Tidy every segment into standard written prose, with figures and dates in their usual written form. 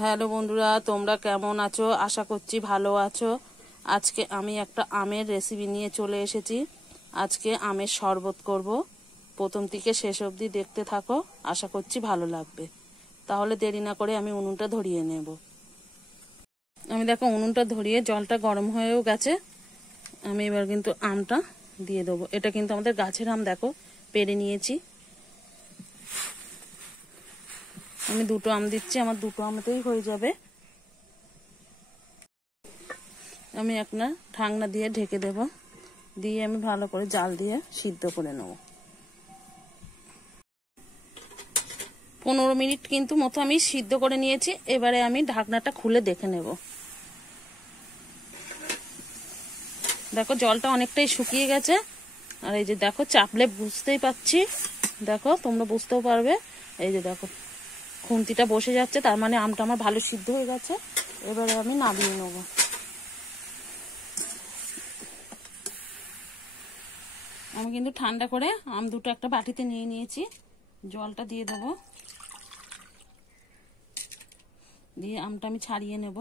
Hello বন্ধুরা, তোমরা কেমন আছো? আশা করছি ভালো আছো। আজকে আমি একটা আমের রেসিপি নিয়ে চলে এসেছি। আজকে আমের শরবত করব। প্রথম থেকে শেষ অবধি দেখতে থাকো, আশা করছি ভালো লাগবে। তাহলে দেরি না করে আমি উনুনটা ধরিয়ে নেব। আমি দেখো উনুনটা ধরিয়ে জলটা গরম হয়েও গেছে। আমি এবার কিন্তু আমটা দিয়ে দেবো। এটা কিন্তু আমাদের গাছের আম, দেখো পেড়ে নিয়েছি। আমি দুটো আম দিচ্ছি, আমার দুটো আমতেই হয়ে যাবে। আমি একটা ঢাকনা দিয়ে ঢেকে দেব, দিয়ে আমি ভালো করে জাল দিয়ে সিদ্ধ করে নেব। 15 মিনিট কিন্তু মতো আমি সিদ্ধ করে নিয়েছি। এবারে আমি ঢাকনাটা খুলে দেখে নেব। দেখো জলটা অনেকটাই শুকিয়ে গেছে। আর এই যে দেখো চাপলে বুঝতেই পাচ্ছি, দেখো তোমরা বুঝতেও পারবে। এই যে দেখো খুন্তিটা বসে যাচ্ছে, তার মানে আমটা আমার ভালো সিদ্ধ হয়ে গেছে। এবারে আমি নামিয়ে নেব। আমি কিন্তু ঠান্ডা করে আম দুটো একটা বাটিতে নিয়ে নিয়েছি। জলটা দিয়ে দেবো, দিয়ে আমটা আমি ছাড়িয়ে নেব।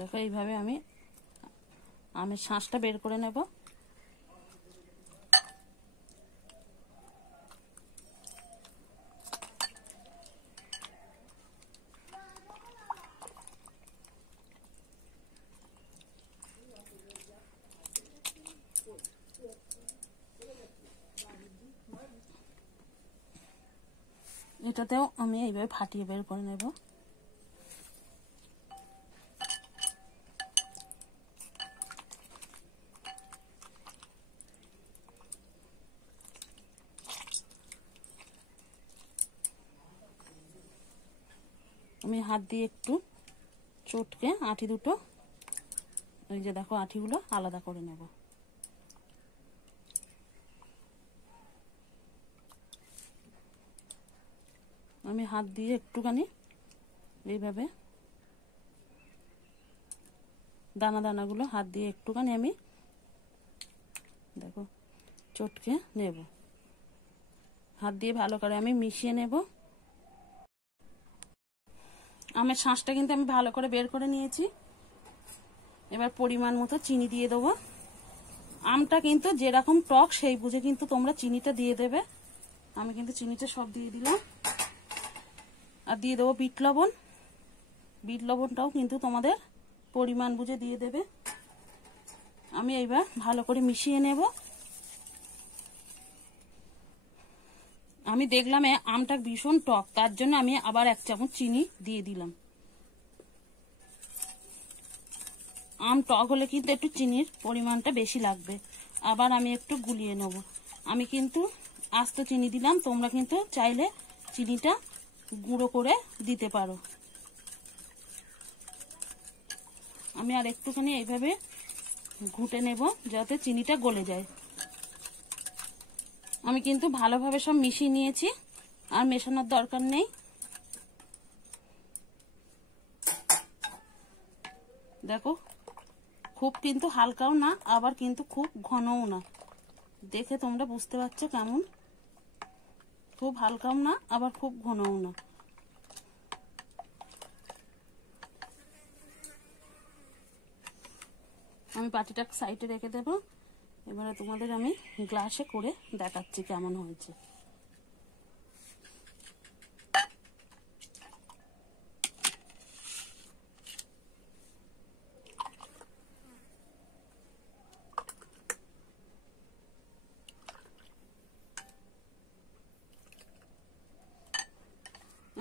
দেখো এইভাবে আমি আমের শাঁসটা বের করে নেব। এটাতেও আমি এইভাবে ফাটিয়ে বের করে নেব। আমি হাত দিয়ে একটু চটকে আঁটি দুটো, এই যে দেখো আঁটিগুলো আলাদা করে নেব। আমি হাত দিয়ে একটুখানি এইভাবে দানা দানাগুলো হাত দিয়ে একটুখানি আমি দেখো চটকে নেব। হাত দিয়ে ভালো করে আমি মিশিয়ে নেব। আমের শাঁসটা কিন্তু আমি ভালো করে বের করে নিয়েছি। এবার পরিমাণ মতো চিনি দিয়ে দেবো। আমটা কিন্তু যেরকম টক সেই বুঝে কিন্তু তোমরা চিনিটা দিয়ে দেবে। আমি কিন্তু চিনিটা সব দিয়ে দিলাম। আর দিয়ে দেবো বিট লবণ। বিট লবণটাও কিন্তু তোমাদের পরিমাণ বুঝে দিয়ে দেবে। আমি এইবার ভালো করে মিশিয়ে নেব। আমি দেখলাম আমটা ভীষণ টক, তার জন্য আমি আবার 1 চামচ চিনি দিয়ে দিলাম। আম টক হলে কিন্তু একটু চিনির পরিমাণটা বেশি লাগবে। আবার আমি একটু গুলিয়ে নেব। আমি কিন্তু আস্ত চিনি দিলাম, তোমরা কিন্তু চাইলে চিনিটা গুঁড়ো করে দিতে পারো। আমি আর একটুখানি এইভাবে ঘুটে নেব যাতে চিনিটা গলে যায়। আমি কিন্তু ভালোভাবে সব মিশিয়ে নিয়েছি, আর মেশানোর দরকার নেই। দেখো খুব কিন্তু হালকাও না, আবার কিন্তু খুব ঘনও না। দেখে তোমরা বুঝতে পারছো কেমন, খুব হালকাও না আবার খুব ঘনও না। আমি বাটিটা সাইডে রেখে দেবো। এবারে তোমাদের আমি গ্লাসে করে দেখাচ্ছি কেমন হয়েছে।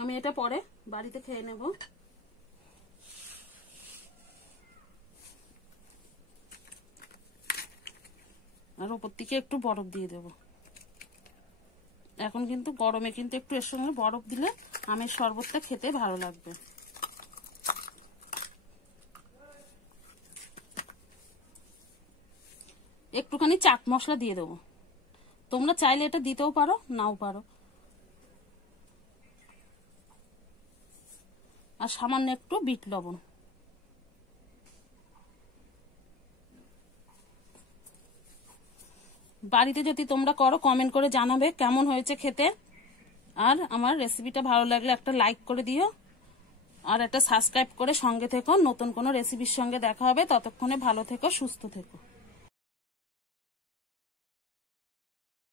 আমি এটা পরে বাড়িতে খেয়ে নেব। আর ওপর থেকে একটু বরফ দিয়ে দেব। এখন কিন্তু গরমে কিন্তু একটু এর সঙ্গে বরফ দিলে আমের শরবতটা খেতে ভালো লাগবে। একটুখানি চাট মশলা দিয়ে দেবো। তোমরা চাইলে এটা দিতেও পারো, নাও পারো। আর সামান্য একটু বিট লবণ। বাড়িতে যদি তোমরা করো কমেন্ট করে জানাবে কেমন হয়েছে খেতে। আর আমার রেসিপিটা ভালো লাগলে একটা লাইক করে দিও, আর একটা সাবস্ক্রাইব করে সঙ্গে থেকো। নতুন কোনো রেসিপির সঙ্গে দেখা হবে, ততক্ষণে ভালো থেকো, সুস্থ থেকো।